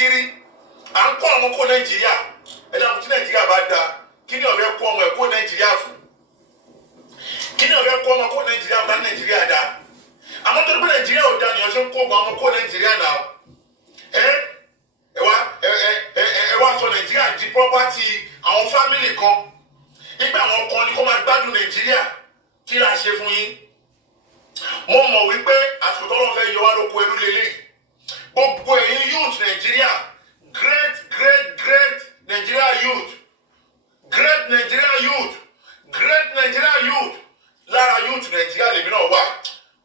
kiri à ń kọ́ ọmọ kó Nàìjíríà ẹ̀dá àmọ́ tí Nàìjíríà bá da kí ni ọ̀fẹ́ kó ọmọ ẹ̀ kó Nàìjíríà fún kí ni ọ̀fẹ́ kó ọmọ kó Nàìjíríà bá Nàìjíríà da àmọ́ tó ní pé Nàìjíríà ò da ni ọ̀ṣẹ́ ń kó ọmọ kó Nàìjíríà náà ẹ wá sọ Nàìjíríà di property àwọn family kan nígbà àwọn kan ni kó máa gbádùn Nàìjíríà kí la ṣe fún yín mo mọ̀ wípé àsìkò tó lọ́n fẹ́ yọ wá lóko ẹrú lélẹ̀ gbogbo ẹ̀yin youth Nàìjíríà great Nigeria youth great Nigeria youth lára youth Nàìjíríà lèmi náà wà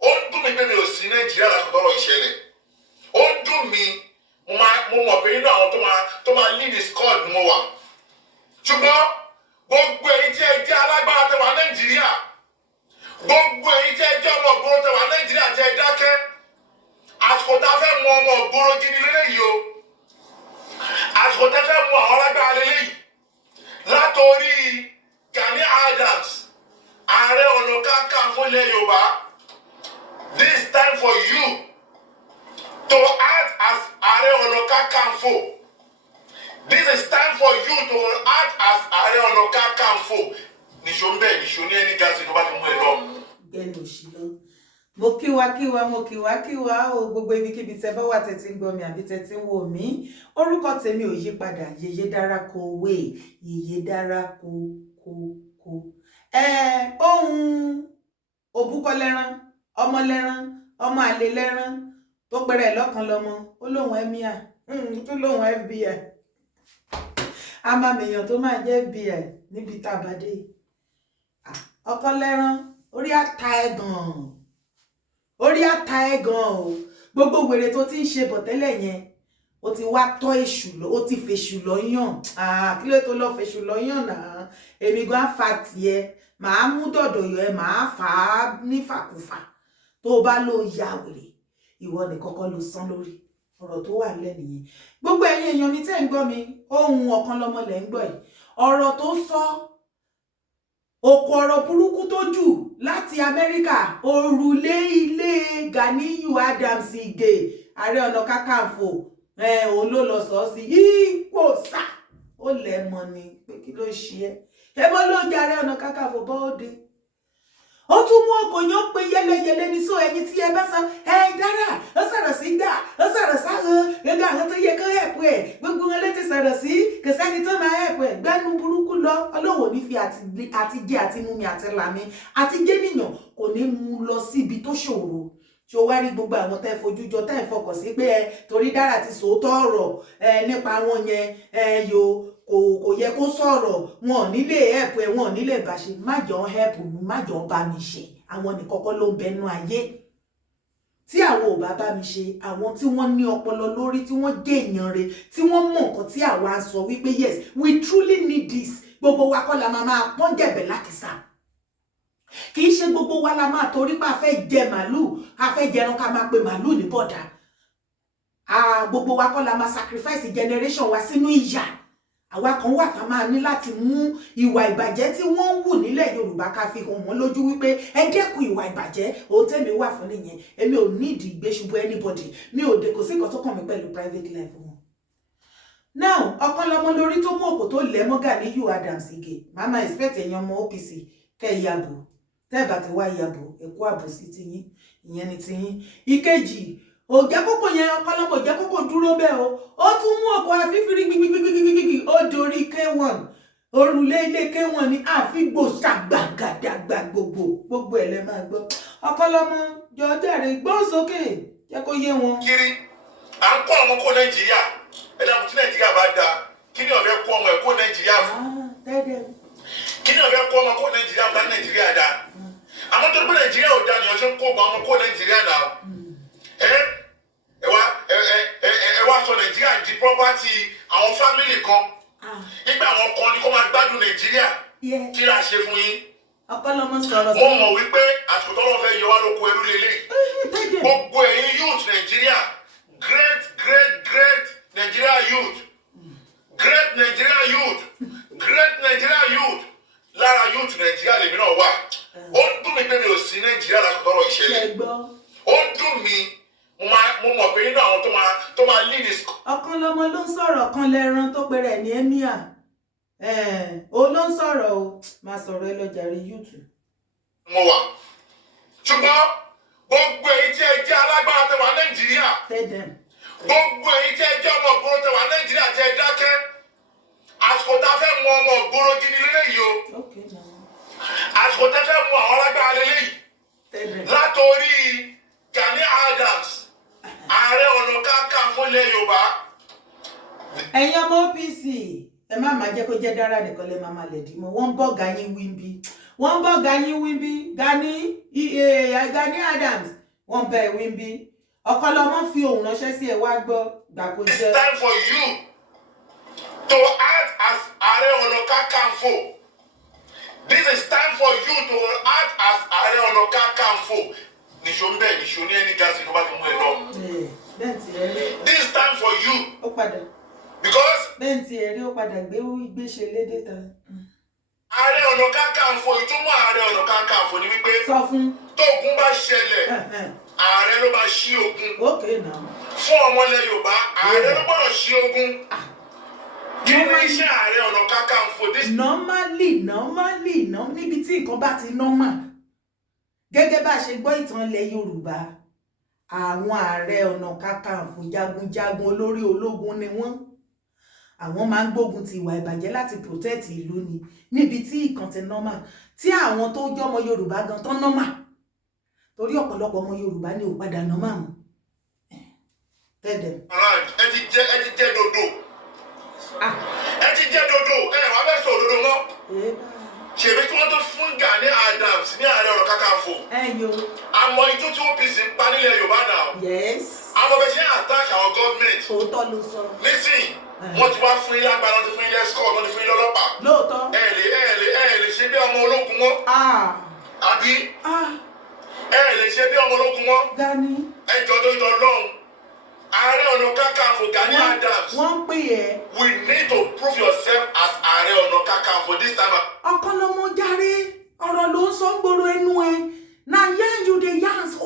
ó ń dùn mí pé mi ò sí Nàìjíríà lásìkò tó lọ́n ìṣẹ̀lẹ̀ ó ń dùn mí mo mọ̀ pé nínú àwọn tó máa lead the squad ni mo wà ṣùgbọ́n gbogbo èyí tí ẹ jẹ́ alágbára tẹ́ wà Nàìjíríà gbogbo èyí tí ẹ jẹ́ ọmọ ògbóró tẹ́ wà Nàìjíríà tí ẹ dákẹ́ àsìkò tá a fẹ́ mú ọmọ ògbóró gidi lélẹ́yìí o àsìkò tá a fẹ́ mú àwọn alágbára lélẹ́yìí látòrí Gani Adams Ààrẹ Ọ̀nà Kakanfò ilẹ̀ Yorùbá this time for you to act as Ààrẹ Ọ̀nà Kakanfò. This is time for you to act as Ààrẹ Ọ̀nà Kakanfò. Nìṣó ń bẹ̀ nìṣó ní ẹni gáàsì tó bá ti mú ẹ lọ. Gẹ́nu òṣì lọ. Mo kíwa o gbogbo ibikíbi tẹ́ bá wà tẹ́ tí ń gbọ́ mi àbí tẹ́ tí ń wò mí. Orúkọ tèmi ò yí padà, Yèyé dára kó wé, Yèyé dára kó. Ohun òbúkọ lẹ́ran, ọmọ lẹ́ran, ọmọ àlè lẹ́ran, tó pẹ̀rẹ̀ lọ́kàn lọ́mọ, ó lóhun ẹ̀míà, tó lóhun FBI. A máa mèèyàn tó máa jẹ́ FBI níbi tá a bá dé. Ọkọ lẹ́ran, orí àta ẹ̀gàn o. Gbogbo wèrè tó ti ń ṣe bọ̀ tẹ́lẹ̀ yẹn, ó ti wá tọ́ èṣù lọ, ó ti fèṣù lọ yàn. Kí ló tó lọ fèṣù lọ yàn náà? Èmi gan fa tiẹ̀, màá mú dọ̀dọ̀ yọ ẹ, màá fà á nífàkúfà. Tó bá lọ ya wèrè, ìwọ ní kọ́kọ́ ló sán lórí. Ọ̀rọ̀ tó wà lẹ́ nìyẹn. Gbogbo ẹ̀yin èèyàn mi tẹ́ ń gbọ́ mi, ohun Okanlomo lẹ́ ń gbọ́ yìí. Ọ̀rọ̀ tó sọ òkò ọ̀rọ̀ burúkú tó jù láti Amẹ́ríkà, òrùlé ilé Gani Adams Ìgè Ààrẹ Ọ̀nà Kakanfò òun ló lọ sọ sí ipò sá ó lẹ́mọ ni pé kí ló ṣe ẹ́ ẹbọ ló ń jẹ Ààrẹ Ọ̀nà Kakanfò bọ́ọ̀dẹ. Ó tún mú ọkọ̀yàn pé yẹlẹyẹlẹ ní sọ ẹyin tí ẹ bá san dára ó sọ̀rọ̀ sí gbà ó sọ̀rọ̀ sáhàn gbogbo àwọn tó yẹ kó ẹ̀pù ẹ̀ gbogbo wọn létí sọ̀rọ̀ sí kò sẹ́ni tó máa ẹ̀pù ẹ̀ gbẹ́nu burúkú lọ Ọlọ́run ní fi àti jẹ àti mú mi àti làmí àti jẹ́ nìyàn kò ní mú lọ síbi tó ṣòro. Ṣé o wá rí gbogbo àwọn tẹ́ fojú jọ tẹ́ fọkàn sí pé torí dára ti sòótọ́ ọ̀rọ̀ nípa wọn yẹn kò yẹ kó sọ̀rọ̀ wọn nílé ẹ̀pù ẹ̀ wọn nílé bàṣẹ má jọ ẹ̀pù mi má jọ bá mi ṣe àwọn nìkọ́kọ́ ló ń bẹnu ayé tí àwọn ò bá bá mi ṣe àwọn tí wọ́n ní ọpọlọ lórí tí wọ́n jẹ́ èèyàn rẹ̀ tí wọ́n mọ̀ nǹkan tí àwa sọ wípé yes we truly need this gbogbo wa kọ́ la máa pọ́n jẹ̀bẹ̀ lákìsà kì í ṣe gbogbo wa la máa torí pé a fẹ́ jẹ màlúù a fẹ́ jẹran ká máa pe màlúù ní bọ̀dà gbogbo wa kọ́ la máa sacrifice generation wa sínú ìyà àwa kan wà ká máa ní láti mú ìwà ìbàjẹ́ tí wọ́n ń wù nílẹ̀ Yorùbá ká fi hàn wọ́n lójú wípé ẹ dẹ́kun ìwà ìbàjẹ́ ohun tẹ́mi wà fún nìyẹn èmi ò ní ìdí ìgbésùbù anybody mi ò dé kò sí nǹkan tó kàn mí pẹ̀lú private life wọn. Now Okanlomo lórí tó mú òkò tó lẹ̀ mọ́ Gani Adams Ìgè màmá expect èèyàn ọmọ OPC kẹ́ ẹ yàbò tẹ́ bá ti wá yàbò ẹ̀kú àbò sí tiyín ìyẹn ni tiyín. Ìkejì òjẹ́ kókò yẹn Okanlomo òjẹ́ kókò dúró bẹ́ẹ̀ o ó tún mú ọkọ̀ àfífìrí gbígbígbígbígbígbí ó dorí K1 òrùlé ilé K1 ní àfígbò ṣàgbàgàdàgbà gbogbo ẹ̀ lẹ́ máa gbọ́. Okanlomo jọjọ́ rẹ̀ gbọ́n sókè jẹ́ kó yé wọn. kiri à ń kọ́ ọmọ kó Nàìjíríà ẹ̀dá àmọ́ tí Nàìjíríà bá da kí ni ọ̀fẹ́ kó ọmọ ẹ̀ kó Nàìjíríà fún kí ni ọ̀fẹ́ kó ọmọ kó Nàìjíríà bá Nàìjíríà da àmọ́ tó gbé Nàìjíríà ò da ni ọ̀ṣẹ́ ń kó ọmọ kó Nàìjíríà náà ẹ wá sọ Nàìjíríà di property àwọn family kan nígbà àwọn kan ni kó máa gbádùn Nàìjíríà kí la ṣe fún yín. Okanlomo sọ̀rọ̀ mo mọ̀ wípé àsìkò tó lọ́ọ́ fẹ́ yọ wá lóko ẹrú lélẹ̀ gbogbo ẹ̀yin youth Nàìjíríà great Nigeria youth great Nigeria youth lára youth Nàìjíríà lèmi náà wà ó ń dùn mí pé mi ò sí Nàìjíríà lásìkò tọ́rọ̀ ìṣẹ̀lẹ̀ ó ń dùn mí mo mọ̀ pé nínú àwọn tó máa lead this. Okanlomo ló ń sọ̀rọ̀ Okanlẹ́ran tó pe rẹ̀ ní emir. Ó ló ń sọ̀rọ̀ o. Máa sọ̀rọ̀ ẹ lọ jàre YouTube. Mo wà. Ṣùgbọ́n gbogbo èyí tí ẹ jẹ́ alágbára tẹ́ wà Nàìjíríà. Gbogbo èyí tí ẹ jẹ́ ọmọ ìgboro tẹ́ wà Nàìjíríà tẹ́ dákẹ́. Àsìkò tá a fẹ́ mú ọmọ ìgboro gidi lélẹ́yìí o. Àsìkò tá a fẹ́ mú àwọn alágbára lélẹ́yìí. Látòrí Gani Adams, Ààrẹ Ọ̀nà Kakanfò ilẹ̀ Yorùbá. Ẹ̀yin ọmọ OPC, ẹ má máa jẹ́ kó jẹ́ dára nìkan lẹ́ máa lẹ̀ dì mọ́. Wọ́n ń bọ̀ Gani wíńbí. Wọ́n ń bọ̀ Gani wíńbí. Gani Adams, wọ́n bẹ̀ wíńbí. Okanlomo fi ohùn ránṣẹ́ sí ẹ wá gbọ́ gbàgbó jẹ́. It's time for you to act as Ààrẹ Ọ̀nà Kakanfò. This is time for you to act as Ààrẹ Ọ̀nà Kakanfò. Nìṣó ń bẹ̀ nìṣó ní ẹni gáàsì tó bá fi mú ẹ lọ. This is time for you. Ó padà. Because. Bẹ́ẹ̀ntì ẹ̀rí ó padà gbéṣe lédè tán. Ààrẹ Ọ̀nà Kakanfò, ìtumọ̀ Ààrẹ Ọ̀nà Kakanfò ni wípé. Sọ fún. Tógun bá ṣẹlẹ̀, ààrẹ ló máa ṣí ogun. Okay now. Fún ọmọ ilẹ̀ Yorùbá, ààrẹ ló gbọ́dọ̀ ṣí ogun. Kí ni iṣẹ́ Ààrẹ Ọ̀nà Kakanfò? Normally níbi tí nǹkan bá ti normal. Gẹ́gẹ́ bá ṣe gbọ́ ìtàn ilẹ̀ Yorùbá, àwọn Ààrẹ Ọ̀nà Kakanfò jagunjagun olórí ológun ni wọ́n. Àwọn máa ń gbógun ti ìwà ìbàjẹ́ láti protect ìlú ni níbi tí nǹkan ti normal. Tí àwọn tó jẹ́ ọmọ Yorùbá gan tán normal. Torí ọ̀pọ̀lọpọ̀ ọmọ Yorùbá ni ò padà normal mọ́. Tẹ́dẹ̀. Ẹ ti jẹ́ dodo. Ẹ ti jẹ́ dodo. Wá fẹ́ sọ òdodo mọ́. Ṣèbí kí wọ́n tó fún Gani Adams ní Ààrẹ Ọ̀nà Kakanfò. Àmọ́ itú tí OPC ń pa nílẹ̀ Yorùbá náà. Yes. Àmọ́ bẹ́ẹ̀ ṣe ń attack our government. Òótọ́ ló sọ. Nísìnyí, wọ́n ti wá fún yín lágbára, wọ́n ti fún yín lẹ́sìkọ́, wọ́n ti fún yín lọ́lọ́pàá. Lóòótọ́. Ẹ lè ṣe bí ọmọ ológun mọ́. Àbí? Ẹ lè ṣe bí ọmọ ológun mọ́. Gani. Ẹ jọ tó jọ lọ́hùn. Ààrẹ Ọ̀nà Kakanfò Gani Adams. Wọ́n ń pè ẹ́. We need to prove yourself as Ààrẹ Ọ̀nà Kakanfò this time. Okanlomo jàre, ọ̀rọ̀ ló ń sọ ń gbòòrò ẹnu ẹ. Na yarn you dey yarn o.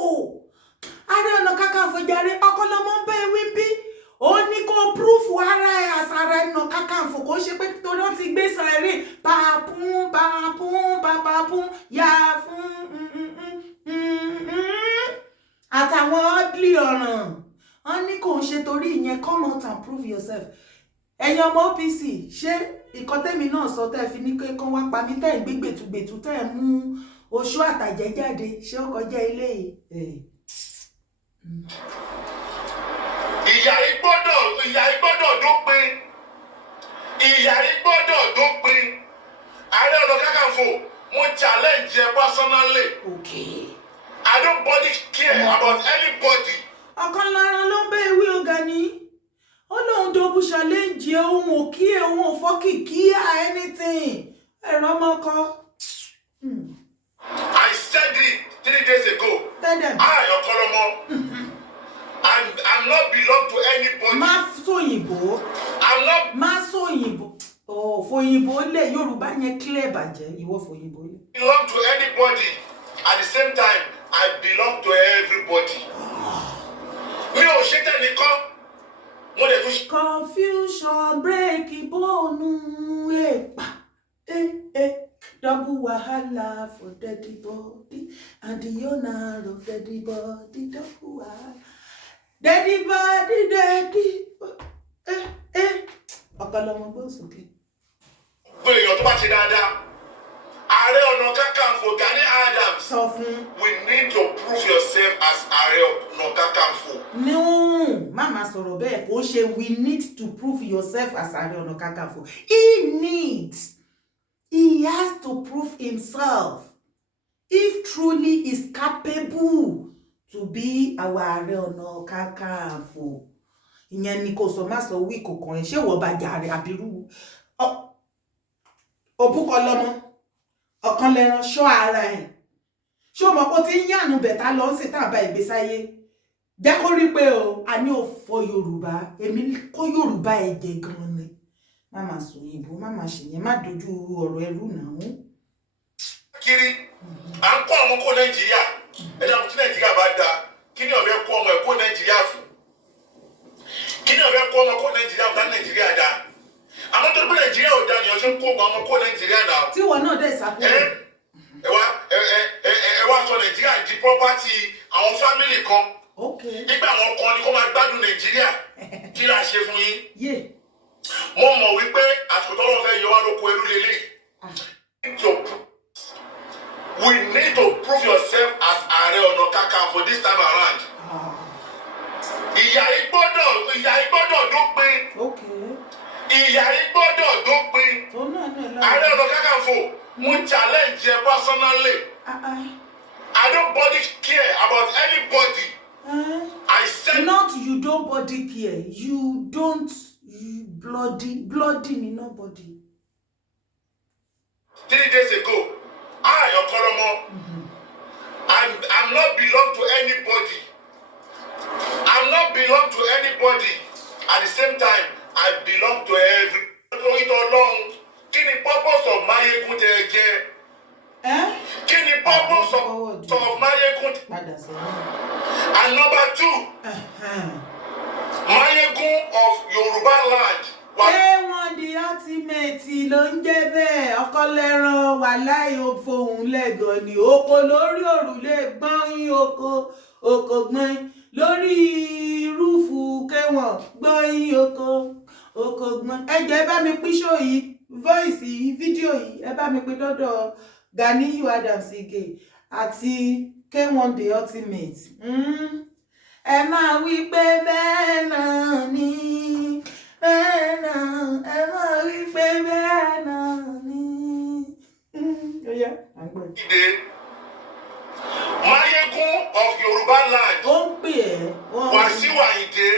Ààrẹ Ọ̀nà Kakanfò jàre, Okanlomo ń bẹ́ wíńbí. Ó ní kó proof ara ẹ as Ààrẹ Ọ̀nà Kakanfò kò ṣe pé torí wọ́n ti gbé sàárè pàpún yà fún àtàwọn ọ́dlì ọ̀ràn. Wọ́n ní kò ń ṣe torí ìyẹn come out and prove yourself. Ẹ̀yin ọmọ OPC, ṣé ìkọ́tẹ́mi náà sọ tẹ́ fi ní kán wá pa mí tẹ́ ẹ̀ gbé gbètùgbètù tẹ́ ẹ̀ mú oṣù àtàjẹ́ jáde ṣé ó kọjá ilé yìí. Ìyà yìí gbọ́dọ̀ dópin. Ìyà yìí gbọ́dọ̀ dópin. Ààrẹ Ọ̀nà Kakanfò, mo challenge ẹ personally. Okay. I don't body care about anybody. Okanlọ́run ló ń bẹ́ ewé Gani. Ó lóun double challenge ohun òkí ẹ̀ ohun òfọ́kì kíá anything. Ẹ̀rọ ọmọkọ. I said it 3 days ago. I, Okanlomo, I'm not belong to anybody. Má sóyìnbó. I'm not. Má sóyìnbó. Fòyìnbó lè Yorùbá yẹn clear bàjẹ́ ìwọ fòyìnbó lè. Belong to anybody. At the same time, I belong to everybody. Mi ò ṣe tẹ́nìkan. Mo lè tún. Confusion break bone epa. Double wahala for daddy body and the owner of daddy body double wahala. Daddy body. Okanlomo gbọ́ sókè. Gbé èèyàn tó bá ṣe dáadáa. Ààrẹ Ọ̀nà Kakanfò Gani Adams. Sọ fún. We need to prove yourself as Ààrẹ Ọ̀nà Kakanfò. No, mama sọ̀rọ̀ bẹ́ẹ̀ kò ṣe we need to prove yourself as Ààrẹ Ọ̀nà Kakanfò. He has to prove himself if truly is capable to be our Ààrẹ Ọ̀nà Kakanfò. Ìyẹn ni kò sọ má sọ wí kòkàn ẹ̀ ṣé wọ́n bá jà rẹ̀ àbírú. Okanlomo. Okanlẹ́ran ṣọ́ ara ẹ̀. Ṣé o mọ̀ pé ó ti ń yànnú bẹ̀tà lọ sí tàbá ìgbésáyé? Jẹ́ kó rí pé o, a ní òfò Yorùbá. Èmi kó Yorùbá ẹ̀jẹ̀ gan ni. Má máa sọ òyìnbó, má máa ṣèyẹn, má dojú ọ̀rọ̀ ẹrú náà. Kiri, à ń kó àwọn kó Nàìjíríà. Ẹ̀dá tí Nàìjíríà bá da, kí ni ọ̀fẹ́ kó ọmọ ẹ̀ kó Nàìjíríà fún? ọmọ kó Nàìjíríà ọ̀dà Nàìjíríà dá àmọ́ tó gbé Nàìjíríà ọ̀dà ni ọ̀ṣun kó ọmọ kó Nàìjíríà náà. tí wọn náà dẹ̀ sàkóso. ẹ wá sọ Nàìjíríà di property àwọn fámìlì kan. nígbà àwọn kan ni kó máa gbádùn Nàìjíríà kí la ṣe fún yín. mo mọ̀ wípé àsìkò tó lọ́ọ́ fẹ́ yọ wá lóko ẹrú lélẹ̀. We need to prove yourself as Ààrẹ Ọ̀nà Kakanfò this time around. Ìyà yìí gbọ́dọ̀ dópin. Ìyà yìí gbọ́dọ̀ dópin. Ààrẹ Ọ̀nà Kakanfò, mo challenge you personally. I don't body care about anybody. I said. Not you don't body care. You don't bloody ni nobody. 3 days ago, Okanlomo, I'm not belong to anybody. I'm not belong to anybody. At the same time, I belong to every. Kí ni purpose of Mayegun tẹ jẹ? Kí ni purpose of Mayegun? And number 2, Mayegun of Yoruba land. Wọ́n di ultimate ló ń jẹ́ bẹ́ẹ̀ ọkọ lẹ́ran wà láì fohùn lẹ́gàn ni oko lórí òrùlé gbọ́n oko gbọ́n lórí rúfù kẹwọ̀n gbọ́n oko gbọ́n. ẹ jẹ́ bá mi pín ṣó yìí voice yìí fídíò yìí ẹ bá mi pín dọ́dọ̀ Gani Adams Ige àti K1 the ultimate. Ẹ máa wí pé bẹ́ẹ̀ náà ni. Mayegun of Yoruba land. Ó ń pè ẹ́. Wàsíù Àyìndé.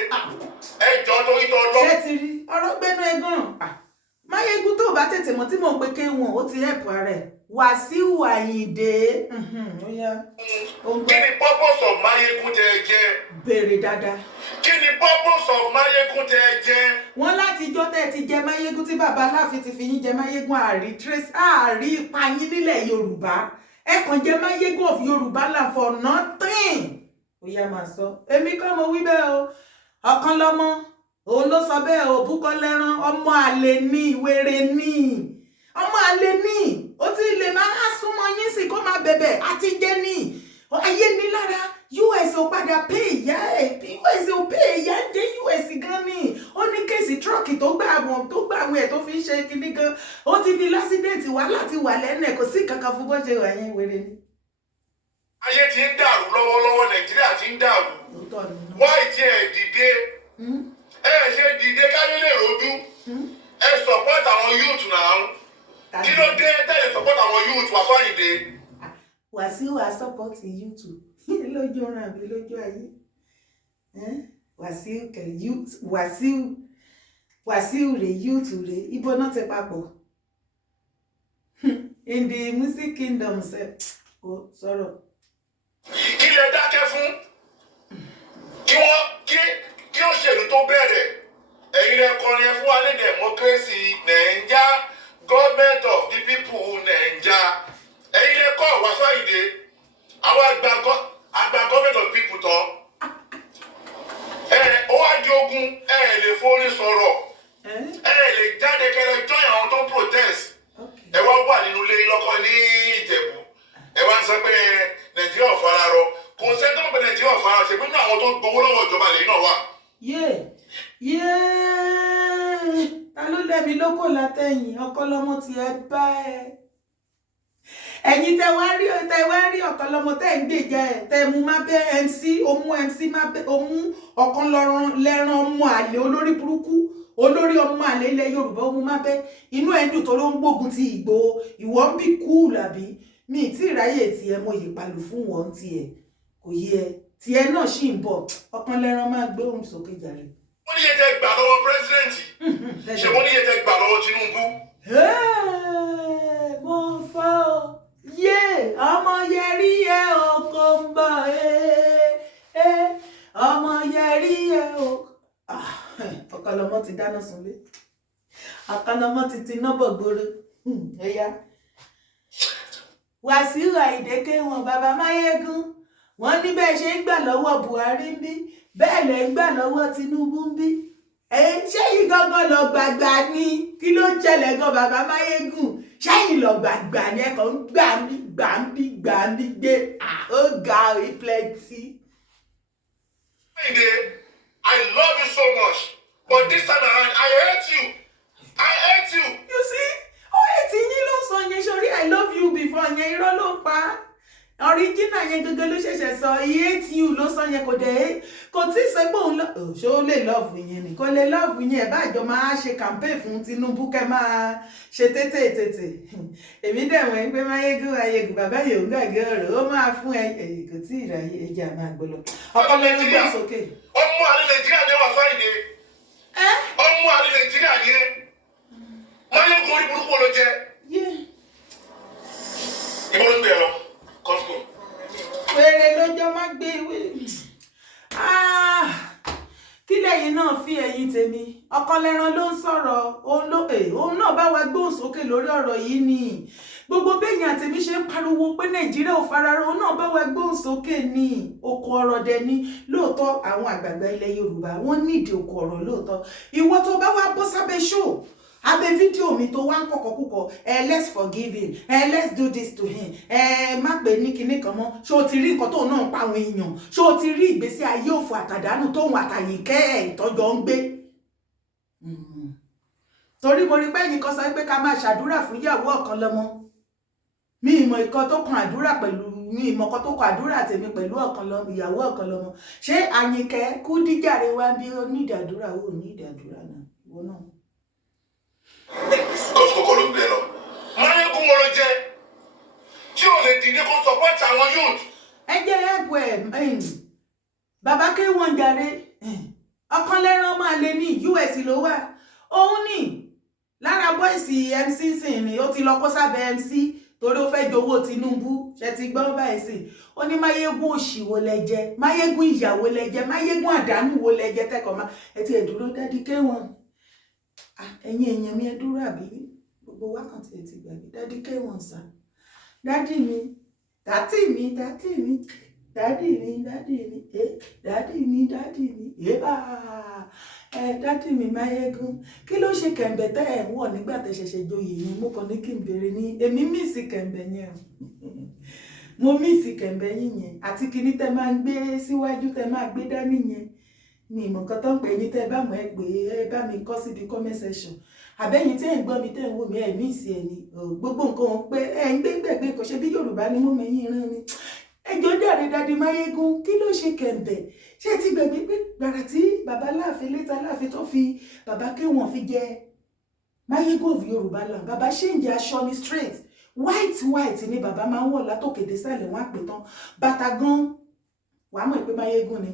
Ẹjọ́ tó ń tọ́ lọ. Ṣé ti rí ọ̀rọ̀ gbẹ́nu ẹ̀gàn? Mayegun tó bá tètè mọ̀ tí mò ń pe K1 ó ti help ara ẹ̀. Wàsíù Àyìndé. Kí ni purpose of Mayegun tẹ jẹ? Béèrè dáadáa. Kí ni purpose of Mayegun tẹ jẹ? Wọ́n láti jọ́ tẹ́ ti jẹ Mayegun tí bàbá Aláàfin ti fi yín jẹ Mayegun àárí ipa yín nílẹ̀ Yorùbá. Ẹ kàn jẹ Mayegun of Yorùbá land for nothing. Ó yá máa sọ. Èmi kọ́ mo wí bẹ́ẹ̀ o. Okanlomo òun ló sọ bẹ́ẹ̀ o. Búkọ́ lẹ́rán ọmọ àlè ní ìwéré ní. Ọmọ àlè ní. Ó ti lè máa súnmọ́ yín sí kó máa bẹ̀bẹ̀ àti jẹ́ ní. Ayé ní lára. US ò padà pay ìyá ẹ̀ US ò pay ìyá dé US gan ni ó ní kéèsì tírọ́ọ̀kì tó gbà àwọn ẹ̀ tó fi ń ṣe kinní gan ó ti fi lásídẹ̀ẹ̀tì wá láti wà lẹ́nu ẹ̀ kò sí kankan fún bó ṣe wà yẹn wéré ni. Ayé ti ń dàrú lọ́wọ́lọ́wọ́ Nàìjíríà ti ń dàrú wáì tí ẹ dìde ẹ ṣe dìde káyé lè rojú ẹ support àwọn youth náà kí ló dé tẹ́lẹ̀ support àwọn youth Wàsíù Àyìndé. Wàsíù wà support youth lójú ọ̀run àbí lójú ayé Wàsíù rè youth rè ibo náà ti papọ̀ in the music kingdom sọ̀rọ̀. Kí lè dákẹ́ fún kí òṣèlú tó bẹ̀rẹ̀ ẹ̀yin lè kọrin ẹ fún wa ní democracy Naija government of the people Naija ẹ̀yin lè kọ́ Wàsíù Àyìndé àwọn àgbà government of people tán ó wá jogun lè forí sọ̀rọ̀ lè jáde kẹlẹ join àwọn tó protest ẹ wá wà nínú ilé lọ́kọ́ ní Ìjẹ̀bú ẹ wá ń sọ pé Nàìjíríà ò fara rọ kò sẹ́ni tó mọ̀ pé Nàìjíríà ò fara ṣe pé nínú àwọn tó gbowó lọ́wọ́ ìjọba lẹ́yìn náà wà. Ta ló lẹ́mi lóko látẹ̀yìn Okanlomo tí ẹ bá ẹ. Ẹ̀yin tẹ wá rí Okanlomo tẹ́ ń gbèjà ẹ̀ tẹ́ mú má bẹ́ MC má bẹ́ omú Okanlomo lẹ́ran ọmọ àlè olórí burúkú olórí ọmọ àlè ilẹ̀ Yorùbá omú má bẹ́ inú ẹ̀ ń dùn tó ló ń gbógun ti Ìgbòho ìwọ ń bí kúùlù àbí mi tí ìráyè tiẹ̀ mo yí palù fún wọn tiẹ̀ kò yẹ tiẹ̀ náà ṣì ń bọ̀ Okanlomo máa gbé ohùn sókè jàre. Wọ́n ní iye tẹ gbà lọ́wọ́ pírẹ́sidẹ̀ntì ṣé wọ́n ní iye tẹ gbà lọ́wọ́ Tinubu. Mo fọ́ ọmọ yẹrí ẹ oko ń bọ̀ ọmọ yẹrí ẹ oko. Okanlomo ti dáná sunlé Okanlomo ti ti náà bọ̀ gbòòrò ẹ̀yà. Wàsíù Àyìndé K1 bàbá Mayegun wọ́n ní bẹ́ẹ̀ ṣe ń gbà lọ́wọ́ Buhari ń bí bẹ́ẹ̀ lẹ́ ń gbà lọ́wọ́ Tinubu ń bí ṣẹ́yìn gangan lọ gbàgbà ni kí ló ń ṣẹlẹ̀ gan bàbá Mayegun ṣẹ́yìn lọ gbàgbà ni ẹ̀kọ́ ń gbàǹbí gbé ó ga plenty. I love you so much but this time around I hate you. You see ó ètí yín ló sọ yẹn sórí I love you before yẹn irọ́ ló pa original yẹn gẹ́gẹ́ ló ṣẹ̀ṣẹ̀ sọ I hate you ló sọ yẹn kò tí ì sọ pé òun ṣé ó lè love yẹn ni kò lè love yẹn bá àjọ máa ṣe campaign fún Tinubu kẹ́ máa ṣe tètè èmi dẹ̀ wọ́n pé Mayegun bàbá yòó gàgé ọ̀rọ̀ ó máa fún kò tí ì ráyè ẹja máa gbọ́ lọ ọkọ lẹ́nu gbọ́ sókè. ọmọ àlè Nàìjíríà ni wọ́n fáìdé ọmọ àlè Nàìjíríà ni Mayegun orí burúkú ló jẹ́ ìbọn ló ń gbé ọ Costco. Wèrè lójọ́ má gbé ìwé. Kí lẹ́yìn náà fi ẹ̀yìn tèmi. Ọ̀kanlẹ́ran ló ń sọ̀rọ̀. Òun náà bá wa gbóhùn sókè lórí ọ̀rọ̀ yìí ni. Gbogbo bẹ́yìn àtèmi ṣe ń pariwo pé Nàìjíríà ò fararọ. Òun náà bá wa gbóhùn sókè ni. Oko ọ̀rọ̀ dẹ ni. Lóòótọ́ àwọn àgbààgbà ilẹ̀ Yorùbá wọ́n nídìí oko ọ̀rọ̀ lóòótọ́. Ìwọ tó bá wá bọ́ sábẹ́ ṣó. Abẹ́ fídíò mi tó wá ń kọ̀kọ̀ púpọ̀ let's forgive him let's do this to him má pè ní kinní kan mọ́ ṣé o ti rí nǹkan tóun náà ń pa àwọn èèyàn ṣé o ti rí ìgbésí ayé òfò àtàdánù tóun àtàyìnkẹ́ ìtọ́jọ́ ń gbé. Torí mo rí pé ẹ̀yin kan sọ pé ká máa ṣàdúrà fún ìyàwó Ọ̀kanlọ́mọ mi ìmọ̀ ìkan tó kan àdúrà pẹ̀lú mi ìmọ̀ kan tó kan àdúrà tèmi pẹ̀lú Ọ̀kanlọ́mọ ìyàwó Ọ̀kanlọ́mọ ṣé Àyìnkẹ́ kú díjàre wá bí ó ní ìdàdúrà ó ní ìdàdúrà náà ìwọ náà. Kọ́sìkò ló ń gbé lọ. Mayegun wọn ló jẹ tí ò lè dìde kó sọpọ́tì àwọn youth. Ẹ jẹ́ ẹ̀bù ẹ̀ bàbá ké wọ́n jàre Ọ̀kanlẹ́ran máa lè ní US ló wà òun ní lára bọ́ìsì MC sìn ni ó ti lọ kó sábẹ́ MC torí ó fẹ́ jowó Tinubu ṣe ti gbọ́ báyìí sí ó ní Mayegun òṣì wo lẹ jẹ Mayegun ìyàwó lẹ jẹ Mayegun àdánù wo lẹ jẹ tẹ́kọ̀ọ́ máa ẹ ti ẹ̀dúró dádì ké wọ́n. Ẹ̀yin èèyàn mi ẹ dúró àbí gbogbo wákàtí ẹ ti gbàgbé dádì K1 sá dádì mi dádì mi dádì mi Mayegun kí ló ṣe kẹ̀m̀bẹ̀ tẹ́ ẹ̀ ń wọ̀ nígbà tẹ́ ṣẹ̀ṣẹ̀ joyè yẹn mo kàn ní kí n béèrè ní èmi míìsì kẹ̀m̀bẹ̀ yẹn mo míìsì kẹ̀m̀bẹ̀ yín yẹn àti kíní tẹ́ máa ń gbé síwájú tẹ́ máa gbé dání yẹn ni ìmọ̀ kan tó ń pè ní tẹ́ bá mọ̀ ẹ́ pé ẹ bá mi kọ́ síbi comment section àbẹ́yìn tẹ́ ń gbọ́ mi tẹ́ ń wò mí ẹ̀ mí ìsì ẹ̀ ni gbogbo nǹkan wọn pé ẹ̀ ń gbẹ́gbẹ́ kò ṣe bí Yorùbá ni mo mẹ́yìn rán ni ẹjọ́ dàrí dádì Mayegun kí ló ṣe kẹ̀m̀bẹ̀ ṣé ti gbẹ̀gbẹ́ pé gbàrà tí bàbá láàfin létà láàfin tó fi bàbá K1 fi jẹ Mayegun of Yorùbá land bàbá ṣe ń jẹ aṣọ ní straight white ni bàbá máa ń wọ̀ látòkè désàlẹ̀ wọn àpè tán bàtà gan wàá mọ̀ pé Mayegun ni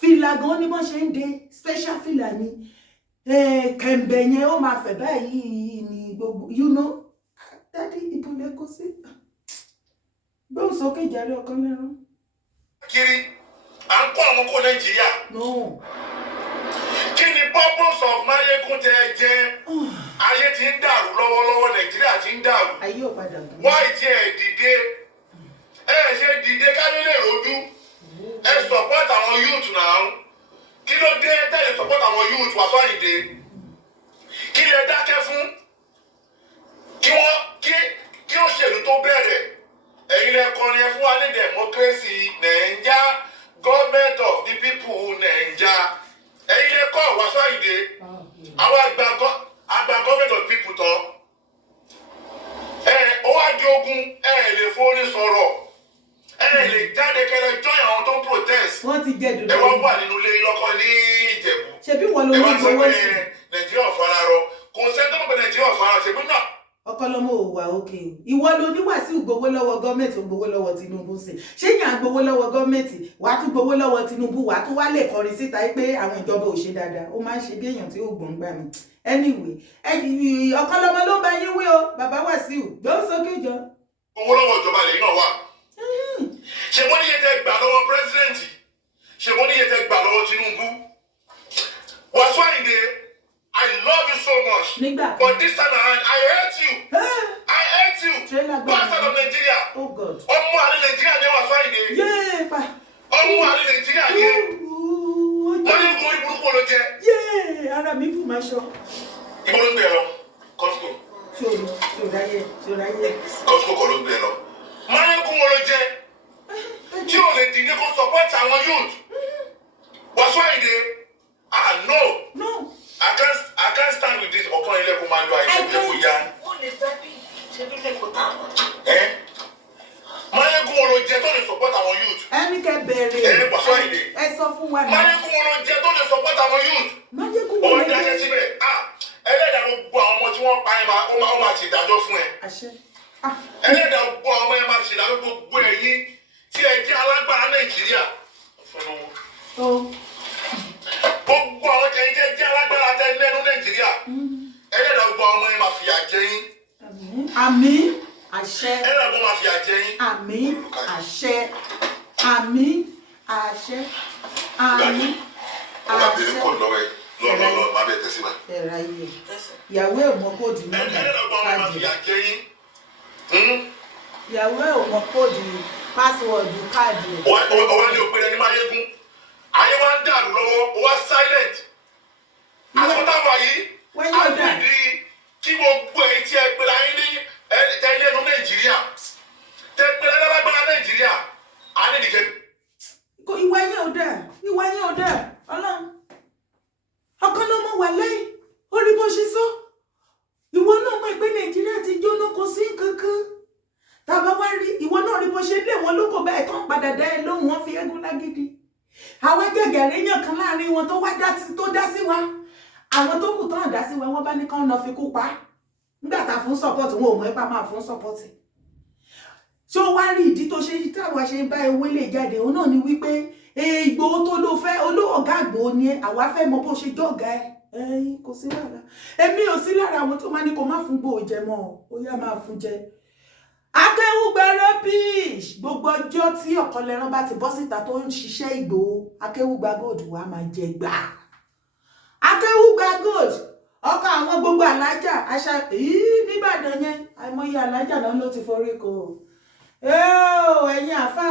fìlà gan ni wọ́n ṣe ń de special fìlà ni kẹ̀m̀bẹ̀ yẹn ó máa fẹ̀ báyìí ni gbogbo you know dádì ìbúlẹ̀ kó sí gbóhùn sókè jàre Ọ̀kanlẹ́ran. Kiri à ń kó àwọn kó Nàìjíríà. No. Kí ni purpose of Mayegun tẹ jẹ ayé ti ń dàrú lọ́wọ́lọ́wọ́ Nàìjíríà ti ń dàrú. Ayé ò padà bọ̀. Wáyé tí ẹ dìde ẹ ṣe dìde kábílẹ̀ rojú ẹ support àwọn youth náà kí ló dé tẹ́lẹ̀ support àwọn youth wà fáyìndé kí lè dákẹ́ fún kí ó ṣèlú tó bẹ̀rẹ̀ ẹ̀yin lẹ kọrin ẹ fún wa ní democracy Naija government of the people Naija ẹ̀yin lẹ kọ́ wà fáyìndé àwọn àgbà government of the people tán ó wá di ogun lè forí sọ̀rọ̀ lè jáde kẹrẹ join àwọn tó ń protest. Wọ́n ti jẹ́ dòdò. Ẹ wá wà nínú ilé lọ́kọ́ ní Ìjẹ̀bú. Ṣebí wọ́n ló ní gbowó sí. Nàìjíríà ọ̀fararọ kò sẹ́ni tó mọ̀ pé Nàìjíríà ọ̀fararọ ṣe gbọ́dọ̀. Ọ̀kanlọ́mọ ò wà òkè ìwọ ló ní Wàsíù gbowó lọ́wọ́ gọ́ọ̀mẹ̀ntì ó gbowó lọ́wọ́ Tinubu sí ṣé yàn gbowó lọ́wọ́ gọ́ọ̀mẹ̀ntì wàá tún gbowó lọ́wọ́ Tinubu wàá tún wá lè kọrin síta pé àwọn ìjọba ò ṣe dáadáa ó máa ń ṣe bí èèyàn tí ó gbọ̀n gbà mí anyway Ọ̀kanlọ́mọ ló ń bá yín wí o bàbá Wàsíù gbóhùn sókè jọ. Owó lọ́wọ́ ìjọba lẹ́yìn náà wà. Ṣé wọ́n níye tẹ gbà lọ́wọ́ pírẹ́sidẹ́ǹtì? Ṣé wọ́n níye tẹ gbà lọ́wọ́ Tinubu? Wàásù Àyìndé, I love you so much. Nígbà. But this time around, I hate you. I hate you. Bastard of Nigeria. Oh God. Ọmọ àlè Nàìjíríà ni Wàásù Àyìndé. Yéé pa. Ọmọ àlè Nàìjíríà ni. Wọ́n ní kó orí burúkú ló jẹ. Yéé ara mi bù máa ṣọ. Ibo ló ń gbé lọ? Costco. Ṣòráyè. Costco kọ́ ló ń gbé lọ. Mayegun wo ló jẹ́? Tí o lè dìde kó support àwọn youth. What's why they? No. I can't stand with this. Ọkàn ilé kò máa lo àìsàn kò yá. Mayegun wo ló jẹ́ tó lè support àwọn youth? Ẹni kẹ bẹ̀rẹ̀. What's why they? Ẹ sọ fún wa náà. Mayegun wo ló jẹ́ tó lè support àwọn youth? Mayegun wo ló jẹ́. Ó dáṣẹ́ síbẹ̀. Ẹlẹ́dàá gbogbo àwọn ọmọ tí wọ́n pa ẹ̀ ó máa ṣe ìdájọ́ fún ẹ. Àṣẹ. Ẹlẹ́dàá gbogbo àwọn ọmọ ẹ̀ máa ṣe ìdájọ́ gbogbo ẹ̀yin tí ẹ jẹ́ alágbára Nàìjíríà. Gbogbo àwọn tẹ̀ jẹ́ alágbára tẹ lẹ́nu Nàìjíríà. Ẹlẹ́dàá gbogbo àwọn ọmọ ẹ̀ máa fìyà jẹ yín. Àmín. Àṣẹ. Ẹlẹ́dàá gbogbo máa fìyà jẹ yín. Àmín. Àṣẹ. Àmín. Àṣẹ. Àmín. Ọba bèrè kò lọ́wọ́ ẹ̀ lọ́wọ́ máa bẹ̀ tẹ̀síwá. Ẹ̀rọ ayé. Ìyàwó ẹ̀ mọ kóòdù náà. Ẹlẹ́dàá gbogbo àwọn máa fìyà jẹ yín. Ìyàwó ẹ̀ mọ kóòdù pásíwọ̀dù káàdì. Ọwọ́ ni òpin ẹni Mayegun. Ayé wa ń dàrú lọ́wọ́, ó wá silent. Àtúntàwà yìí, àgbèdì kí gbogbo èyí tí ẹ pèrè ayé ní ẹ̀ẹ́dẹ́gbẹ̀rún ẹnu Nàìjíríà. Tẹ pèrè lálágbára Nàìjíríà. A ní ìdíkẹ́. Ìwà yẹn ò dà. Ọlọ́run. Okanlomo wà lẹ́yìn. Orí bó ṣe sọ. Ìwọ náà mọ̀ pé Nàìjíríà ti jóná kò sí nǹkan kan. Tàbá wá rí ìwọ náà rí bó ṣe lé wọn lóko bẹ́ẹ̀ tán padà dá ẹ lóhùn wọn fi eégún lágídí. Àwọn gẹ̀gẹ̀rẹ̀ yàn kan láàrin wọn tó dá sí wa. Àwọn tó kù tán dá sí wa wọ́n bá ní kán lọ fi kú pa. Nígbà tá fún support wọn ò mọ̀ ẹ́pà máa fún support. Ṣé ó wá rí ìdí tó ṣe táwa ṣe bá ewé lè jáde òun náà ni wípé Ìgbòho tó ló fẹ́ olóògá Gbowo ni àwa fẹ́ mọ bó ṣe jọ̀gá ẹ̀. Kò sí wàhálà. Èmi ò sí lára àwọn tó máa ní kó má fún Gbowo jẹ mọ́ ó yá máa fún jẹ. Akéwùgbà rubbish gbogbo ọjọ́ tí Ọ̀kanlẹ́ran bá ti bọ́ síta tó ń ṣiṣẹ́ Ìgbòho Akéwùgbà gold wà máa jẹ gbà. Akéwùgbà gold ọkọ àwọn gbogbo alájà àṣà nìbàdàn yẹn àìmọye alájà náà ló ti forí ko. Ẹ̀yin àfà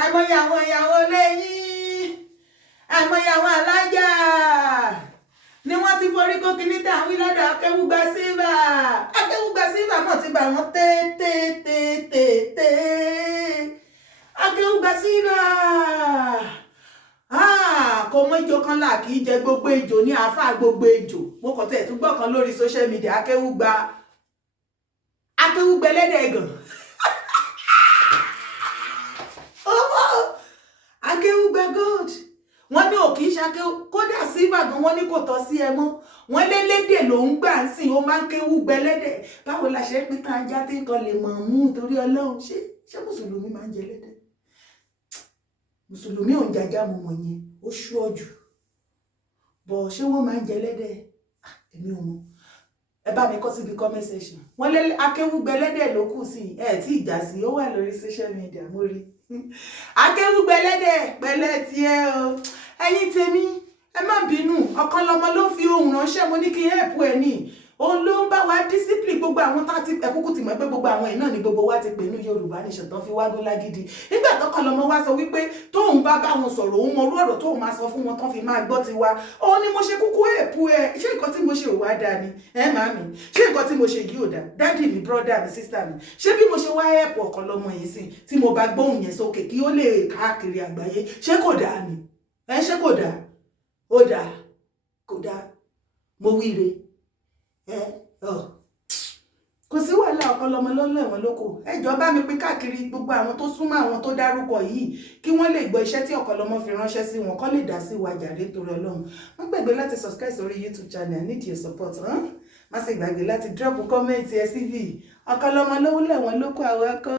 àìmọye àwọn ìyàwó lẹ́yìn àìmọye àwọn alájà ni wọ́n ti forí kó kíní tá àwọn ìlàdà Akéwùgbà sílvà mọ̀ ti bà wọ́n tẹ́tẹ́tẹ́tẹ́ Akéwùgbà sílvà kò mọ ìjọ kan là kì í jẹ gbogbo ìjò ní àáfà gbogbo ìjò mo kàn tẹ̀ tún gbọ́ kan lórí social media Akéwùgbà ẹlẹ́dẹ̀ ẹ̀gàn Akéwùgbà gold wọ́n ní òkì í ṣaké kódà sílvà gan wọ́n ní kò tọ́ sí ẹ mọ́ wọ́n lélédè ló ń gbà ń sìn ó máa ń kéwùgbà ẹlẹ́dẹ̀ báwo la ṣe pín tán ajá tí nǹkan lè mọ̀ mú torí Ọlọ́run ṣé mùsùlùmí máa ń jẹ ẹlẹ́dẹ̀ mùsùlùmí ò ń jajá mo mọ̀ yẹn ó ṣúọ́jù bọ̀ ṣé wọ́n máa ń jẹ ẹlẹ́dẹ̀ èmi ò mọ̀ ẹ bá mi kọ síbi comment section wọ́n lé Akéwùgbà ẹlẹ́dẹ̀ ló kù sí tí ìjà sí ó wà lórí social media mo rí Akéwùgbà ẹlẹ́dẹ̀ pẹ̀lẹ́ tiẹ̀ o ẹ̀yin tèmi ẹ má bínú Ọkanlomo ló fi ohùn ránṣẹ́ mo ní kí help ẹ ní òun ló ń bá wa discipline gbogbo àwọn tá ti ẹkúkú ti mọ̀ pé gbogbo àwọn náà ni gbogbo wa ti pè ní Yorùbá nation tán fi wágún lágídí nígbà tó Ọkanlomo wá sọ wípé tóun bá bá wọn sọ̀rọ̀ òun mọ orú ọ̀rọ̀ tóun máa sọ fún wọn tán fi máa gbọ́ tiwa òun ni mo ṣe kúkú ẹ̀pù ẹ ṣé nǹkan tí mo ṣe ò wá dáa ni màmí ṣé nǹkan tí mo ṣe yìí ò dáa dádì mi brọ́dà mi sísítà mi ṣé bí mo ṣe wá ẹ̀pù Ọkanlomo yìí sí tí mo bá gbóhùn yẹn sókè kí ó lè káàkiri àgbáyé ṣé kò dáa ni ṣé kò dáa ó dáa kò dáa mo wíire kò sí wàhálà Ọkanlomo lọ́lọ́ ẹ̀wọ̀n lóko ẹjọ́ bá mi pín káàkiri gbogbo àwọn tó súnmọ́ àwọn tó dárúkọ yìí kí wọ́n lè gbọ́ iṣẹ́ tí Ọkanlomo fi ránṣẹ́ sí wọn kọ́ lè dá sí wa jàre torí Ọlọ́run má gbàgbé láti subscribe sórí YouTube channel need your support má sì gbàgbé láti drop comment ẹ síbí Ọkanlomo lọ́wọ́ lẹ́wọ̀n lóko àwọn ẹ̀kọ́.